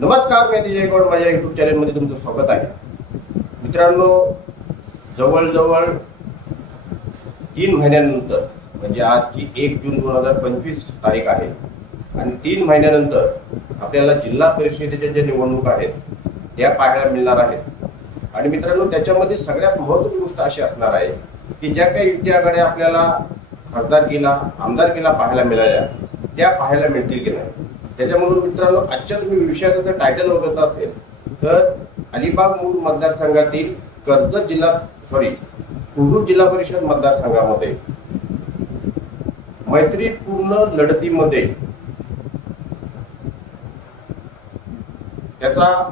नमस्कार मी अतिजय गौड माझ्या युट्यूब चॅनलमध्ये तुमचं स्वागत आहे. मित्रांनो जवळजवळ तीन महिन्यानंतर म्हणजे आजची एक जून दोन हजार पंचवीस तारीख आहे आणि तीन महिन्यानंतर आपल्याला जिल्हा परिषदेच्या ज्या निवडणुका आहेत त्या पाहायला मिळणार आहेत. आणि मित्रांनो त्याच्यामध्ये सगळ्यात महत्त्वाची गोष्ट अशी असणार आहे की ज्या काही युती आघाड्या आपल्याला खासदारकीला आमदारकीला पाहायला मिळाल्या त्या पाहायला मिळतील की नाही? त्याच्यामुळे मित्रांनो आजच्या तुम्ही विषयाचं जर टायटल बघत असेल तर अलिबाग मूळ मतदारसंघातील कर्जत जिल्हा सॉरी कुर्डू जिल्हा परिषद मतदारसंघामध्ये मैत्रीपूर्ण लढतीमध्ये त्याचा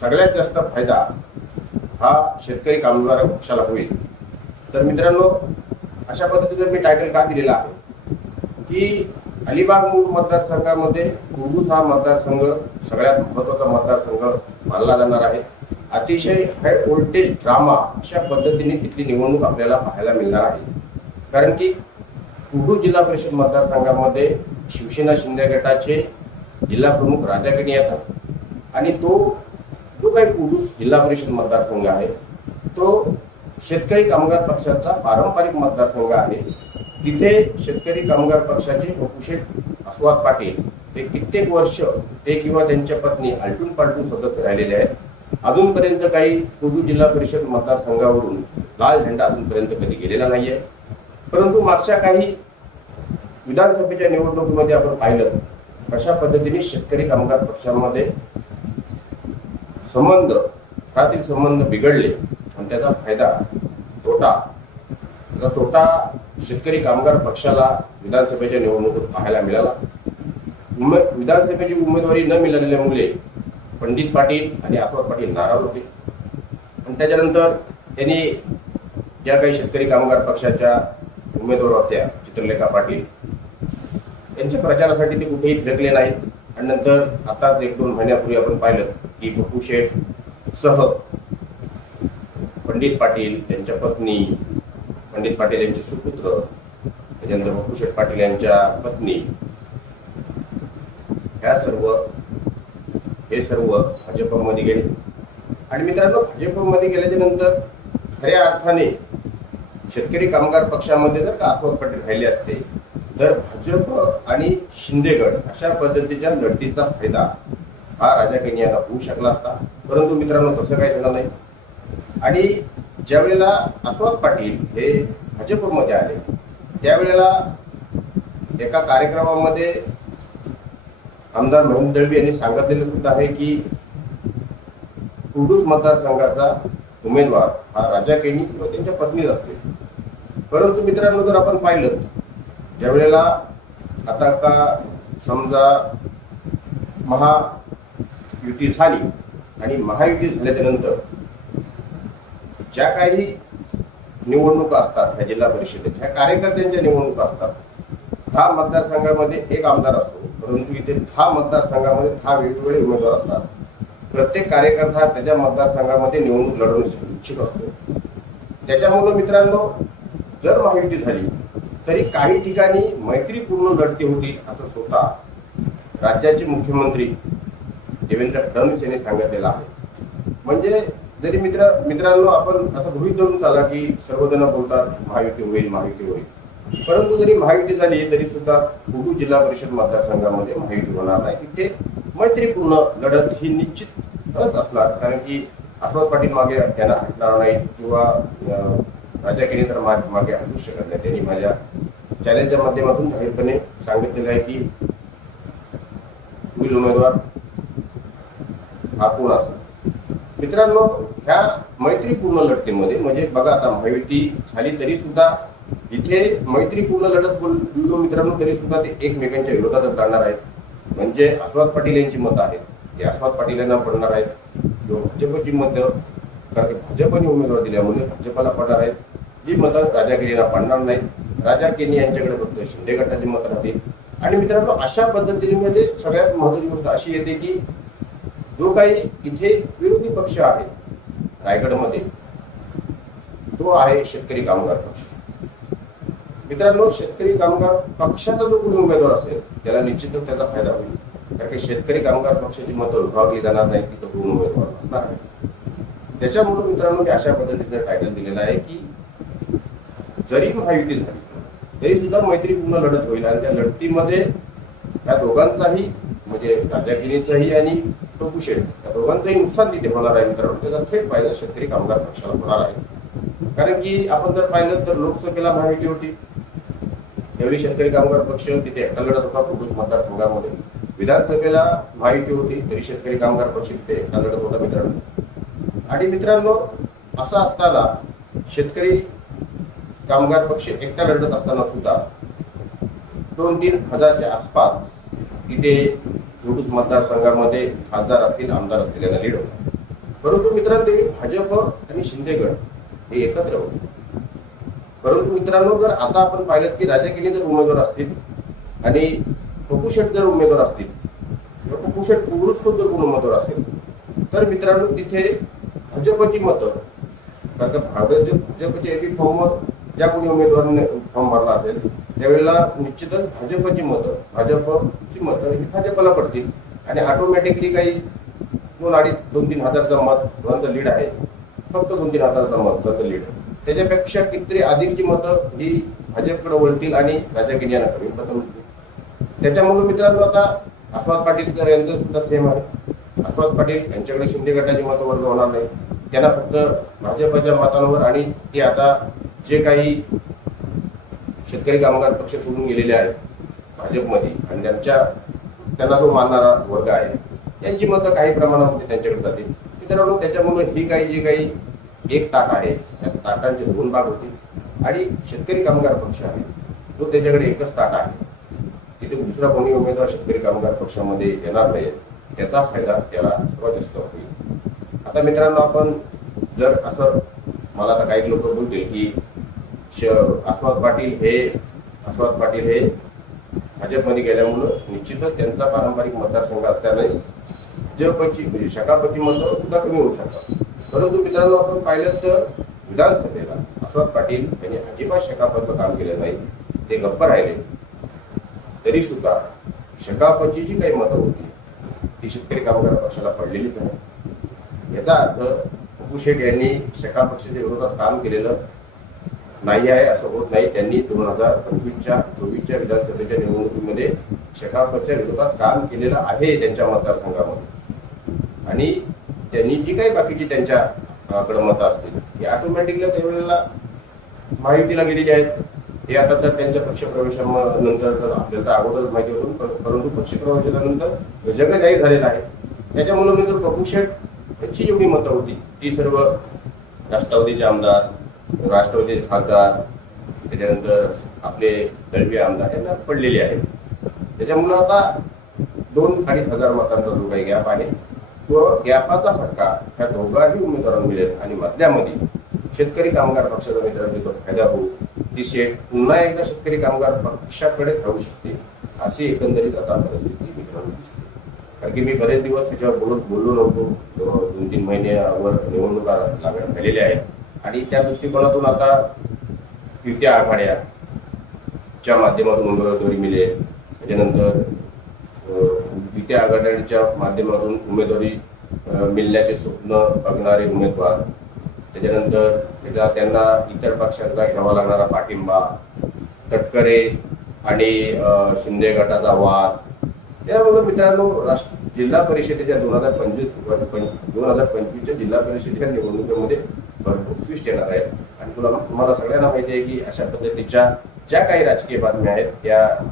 सगळ्यात जास्त फायदा हा शेतकरी कामगार पक्षाला होईल. तर मित्रांनो अशा पद्धतीचं मी टायटल का दिलेला आहे? की अलिबाग मूळ मतदारसंघामध्ये कुर्डूस हा मतदारसंघ सगळ्यात महत्त्वाचा मतदारसंघ मानला जाणार आहे. अतिशय हाय व्होल्टेज ड्रामा अशा पद्धतीने तिथली निवडणूक आपल्याला पाहायला मिळणार आहे. कारण की कुडू जिल्हा परिषद मतदारसंघामध्ये शिवसेना शिंदे गटाचे जिल्हा प्रमुख राजागिरी येतात. आणि तो जो काही कुडूस जिल्हा परिषद मतदारसंघ आहे तो शेतकरी कामगार पक्षाचा पारंपरिक मतदारसंघ आहे. तिथे शेतकरी कामगार पक्षाचे बकुशेठ अस्वाद पाटील ते कित्येक वर्ष ते किंवा त्यांच्या पत्नी आलटून पालटून सदस्य राहिलेले आहेत. अजूनपर्यंत काही कुडू जिल्हा परिषद मतदारसंघावरून लाल झेंडा अजूनपर्यंत कधी गेलेला नाहीये. परंतु मागच्या काही विधानसभेच्या निवडणुकीमध्ये आपण पाहिलं कशा पद्धतीने शेतकरी कामगार पक्षामध्ये संबंध घरातील संबंध बिघडले आणि त्याचा फायदा तोटा तोटा शेतकरी कामगार पक्षाला विधानसभेच्या निवडणुकीत पाहायला मिळाला. उमे विधानसभेची उमेदवारी न मिळालेल्यामुळे पंडित पाटील आणि आसवाद पाटील नाराज होते. आणि त्याच्यानंतर त्यांनी ज्या काही शेतकरी कामगार पक्षाच्या उमेदवार होत्या चित्रलेखा पाटील यांच्या प्रचारासाठी ते कुठेही फिरकले नाहीत. आणि नंतर आताच एक दोन महिन्यापूर्वी आपण पाहिलं की बपू शेठ सह पंडित पाटील त्यांच्या पत्नी पंडित पाटील यांचे सुपुत्र त्याच्यानंतर बपू शेठ पाटील यांच्या पत्नी. ह्या सर्व हे सर्व भाजपमध्ये गेले. आणि मित्रांनो भाजपमध्ये गेल्याच्यानंतर खऱ्या अर्थाने शेतकरी कामगार पक्षामध्ये जर का आस्वाद पाटील राहिले असते तर भाजप आणि शिंदेगड अशा पद्धतीच्या लढतीचा फायदा हा राजा यांना होऊ शकला असता. परंतु मित्रांनो तसं काही झालं नाही. आणि ज्यावेळेला आस्वाद पाटील हे भाजपमध्ये आले त्यावेळेला एका कार्यक्रमामध्ये आमदार महेंद्र दळवी यांनी सांगितलेलं सुद्धा आहे की कुडूस मतदारसंघाचा उमेदवार हा राजा केनी व त्यांच्या पत्नीच असते परंतु मित्रांनो जर आपण पाहिलं ज्यावेळेला आता का समजा महायुती झाली आणि महायुती झाल्याच्यानंतर ज्या काही निवडणुका असतात ह्या जिल्हा परिषदेत ह्या कार्यकर्त्यांच्या निवडणुका असतात दहा मतदारसंघामध्ये एक आमदार असतो परंतु इथे दहा मतदारसंघामध्ये दहा वेगवेगळे उमेदवार असतात. प्रत्येक कार्यकर्ता त्याच्या मतदारसंघामध्ये निवडणूक लढवणे इच्छुक असतो. त्याच्यामुळं मित्रांनो जर महायुती झाली तरी काही ठिकाणी मैत्रीपूर्ण लढती होती असं स्वतः राज्याचे मुख्यमंत्री देवेंद्र फडणवीस यांनी सांगितलेलं आहे. म्हणजे जरी मित्र मित्रांनो आपण असं गृहित धरून चाला की सर्वजण बोलतात महायुती होईल महायुती होईल. परंतु जरी महायुती झाली तरी सुद्धा कुडू जिल्हा परिषद मतदारसंघामध्ये महायुती होणार नाही. तिथे मैत्रीपूर्ण लढत ही निश्चितच असणार कारण की आस्वाद पाटील मागे त्यांना हटणार नाही किंवा राजा केली तर मा- मागे हटू शकत नाही त्यांनी माझ्या चॅनलच्या माध्यमातून जाहीरपणे सांगितलेलं आहे की पुढील उमेदवार हा कोण असेल? मित्रांनो ह्या मैत्रीपूर्ण लढतीमध्ये म्हणजे बघा आता महायुती झाली तरी सुद्धा इथे मैत्रीपूर्ण लढत बोललो मित्रांनो तरी सुद्धा ते एकमेकांच्या विरोधात जाणार आहेत. म्हणजे आस्वाद पाटील यांची मतं आहेत. ते आस्वाद पाटील यांना पडणार आहेत. किंवा भाजपची मतं कारण की भाजपने उमेदवार दिल्यामुळे भाजपला पडणार आहेत. जी मतं राजागिरीला पडणार नाहीत. राजा केनी यांच्याकडे फक्त शिंदे गटाची मतं राहतील. आणि मित्रांनो अशा पद्धतीने म्हणजे सगळ्यात महत्वाची गोष्ट अशी येते की जो काही इथे विरोधी पक्ष आहे रायगडमध्ये तो आहे शेतकरी कामगार पक्ष. मित्रांनो शेतकरी कामगार पक्षाचा जो कोणी उमेदवार असेल त्याला निश्चितच त्याचा फायदा होईल. कारण की शेतकरी कामगार पक्षाची मतं विभागली जाणार नाही की तो कोण उमेदवार असणार आहे. त्याच्यामुळे मित्रांनो मी अशा पद्धतीचं टायटल दिलेलं आहे की जरी महायुती झाली तरी सुद्धा मैत्रीपूर्ण लढत होईल. आणि त्या लढतीमध्ये या दोघांचाही म्हणजे राजागिरीचाही आणि टोकुशेट या दोघांचंही नुकसान तिथे होणार आहे मित्रांनो. त्याचा थेट फायदा शेतकरी कामगार पक्षाला होणार आहे. कारण की आपण जर पाहिलं तर लोकसभेला माहिती होती. त्यावेळी शेतकरी कामगार पक्ष तिथे एकटा लढत होता कुडूस मतदारसंघामध्ये. विधानसभेला माहिती होती तरी शेतकरी कामगार पक्ष तिथे एकटा लढत होता मित्रांनो. आणि मित्रांनो असं असताना शेतकरी कामगार पक्ष एकटा लढत असताना सुद्धा दोन तीन हजारच्या आसपास तिथे कुटुंब मतदारसंघामध्ये खासदार असतील आमदार असतील यांना लीड होता परंतु मित्रांनो ते भाजप आणि शिंदेगड हे एकत्र होते. परंतु मित्रांनो जर आता आपण पाहिलं की राजा केले जर उमेदवार असतील आणि पपुशेट जर उमेदवार असतील किंवा पपुशेट पुरुषकृत जर कोण उमेदवार असेल तर मित्रांनो तिथे भाजपची मतं कारण भाजप भाजपच्या एबी फॉर्मवर ज्या कोणी उमेदवाराने फॉर्म भरला असेल त्यावेळेला निश्चितच भाजपची मतं भाजपची मतं ही भाजपला पडतील. आणि ऑटोमॅटिकली काही दोन अडीच दोन तीन हजारचा मत लीड आहे फक्त दोन तीन हजारचा मत लीड त्याच्यापेक्षा कितीतरी अधिकची मतं ही भाजपकडे वळतील आणि राजकीयांना कमी मतं त्याच्यामुळे मित्रांनो आता आस्वाद पाटील यांचं सुद्धा सेम आहे. आस्वाद पाटील यांच्याकडे शिंदे गटाची मतं वर्ग होणार नाही त्यांना फक्त भाजपच्या मतांवर आणि ते आता जे काही शेतकरी कामगार पक्ष सोडून गेलेले आहेत भाजपमध्ये. आणि त्यांच्या त्यांना जो मानणारा वर्ग आहे त्यांची मतं काही प्रमाणामध्ये त्यांच्याकडे जातील. मित्रांनो त्याच्यामुळे ही काही जे काही एक ताक आहे त्या ताटांचे दोन भाग होतील आणि शेतकरी कामगार पक्ष आहे तो त्याच्याकडे एकच ताक आहे. तिथे दुसरा कोणी उमेदवार शेतकरी कामगार पक्षामध्ये येणार नाही त्याचा फायदा त्याला सर्वात जास्त होईल. आता मित्रांनो आपण जर असं मला आता काही लोक बोलतील की आस्वाद पाटील हे आस्वाद पाटील हे भाजपमध्ये गेल्यामुळं निश्चितच त्यांचा पारंपरिक मतदारसंघ असल्याने भाजपची म्हणजे शकापची मतं सुद्धा कमी होऊ शकतात. परंतु मित्रांनो आपण पाहिलं तर विधानसभेला आस्वाद पाटील यांनी अजिबात शकापचं काम केलं नाही. ते गप्प राहिले. तरी सुद्धा शकापची जी काही मतं होती. ती शेतकरी कामगार पक्षाला पडलेलीच आहे याचा अर्थ पप्पू शेठ यांनी शकापक्षाच्या विरोधात काम केलेलं नाही आहे असं होत नाही. त्यांनी दोन हजार पंचवीसच्या चोवीसच्या विधानसभेच्या निवडणुकीमध्ये शेकापच्या विरोधात काम केलेलं आहे त्यांच्या मतदारसंघामध्ये. आणि त्यांनी जी काही बाकीची त्यांच्याकडे मतं असतील ती ऑटोमॅटिकली त्यावेळेला माहितीला गेलेली आहेत. हे आता तर त्यांच्या पक्षप्रवेशानंतर तर आपल्याला तर अगोदरच माहिती होतं पर- परंतु पक्षप्रवेशानंतर जग जाहीर झालेलं आहे त्याच्यामुळे मी तर पप्पू शेठ यांची जेवढी मतं होती. ती सर्व राष्ट्रवादीचे आमदार राष्ट्रवादी खासदार त्याच्यानंतर आपले दळवी आमदार यांना पडलेले आहे त्याच्यामुळं आता दोन अडीच हजार मतांचा जो काही गॅप आहे. तो गॅपाचा फटका ह्या दोघाही उमेदवारांना मिळेल आणि मधल्यामध्ये शेतकरी कामगार पक्षाचा मित्रांनी तो फायदा होऊ ती शेठ पुन्हा एकदा शेतकरी कामगार पक्षाकडे राहू शकते अशी एकंदरीत आता परिस्थिती मित्रांनो दिसते. कारण की मी बरेच दिवस त्याच्यावर बोलत बोललो नव्हतो. दोन तीन महिन्यावर निवडणुका लागण्या झालेल्या आहेत. आणि त्या दृष्टिकोनातून आता युती आघाड्याच्या माध्यमातून उमेदवारी मिळेल त्याच्यानंतर युती आघाड्यांच्या माध्यमातून उमेदवारी मिळण्याचे स्वप्न बघणारे उमेदवार. त्याच्यानंतर त्याचा त्यांना इतर पक्षांचा घ्यावा लागणारा पाठिंबा. तटकरे आणि शिंदे गटाचा वाद. त्यामुळे मित्रांनो राष्ट्र जिल्हा परिषदेच्या दोन हजार पंचवीस दोन हजार पंचवीसच्या जिल्हा परिषदेच्या निवडणुकीमध्ये भरपूर ट्विस्ट येणार आहे आणि तुला तुम्हाला सगळ्यांना माहिती आहे की अशा पद्धतीच्या ज्या काही राजकीय बातम्या आहेत त्या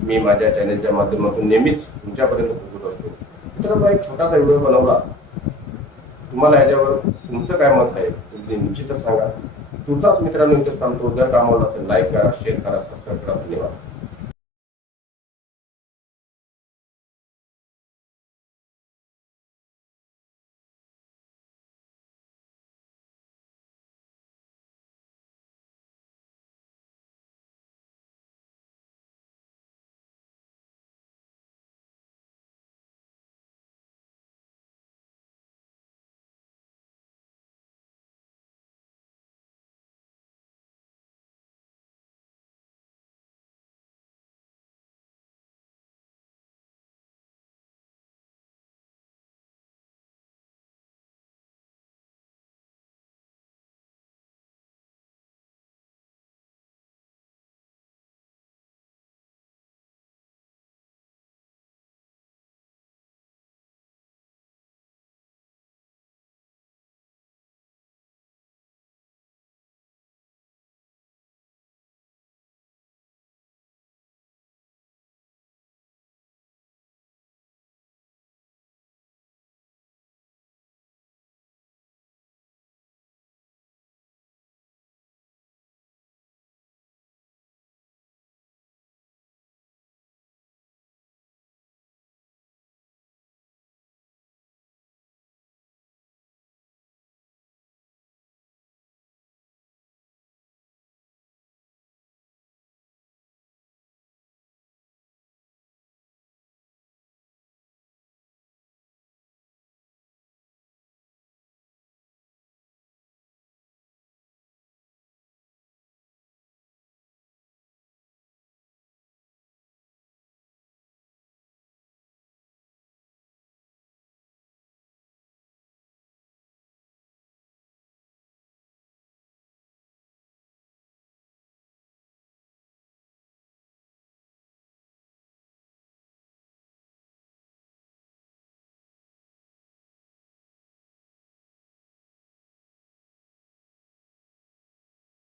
मी माझ्या चॅनलच्या माध्यमातून नेहमीच तुमच्यापर्यंत पोहोचत असतो. मित्रांनो एक छोटासा व्हिडिओ बनवला. तुम्हाला याच्यावर तुमचं काय मत आहे तुम्ही निश्चितच सांगा. तुर्तास मित्रांनो इथेच थांबतो. जर कामाला असेल लाईक करा शेअर करा सबस्क्राईब करा. धन्यवाद.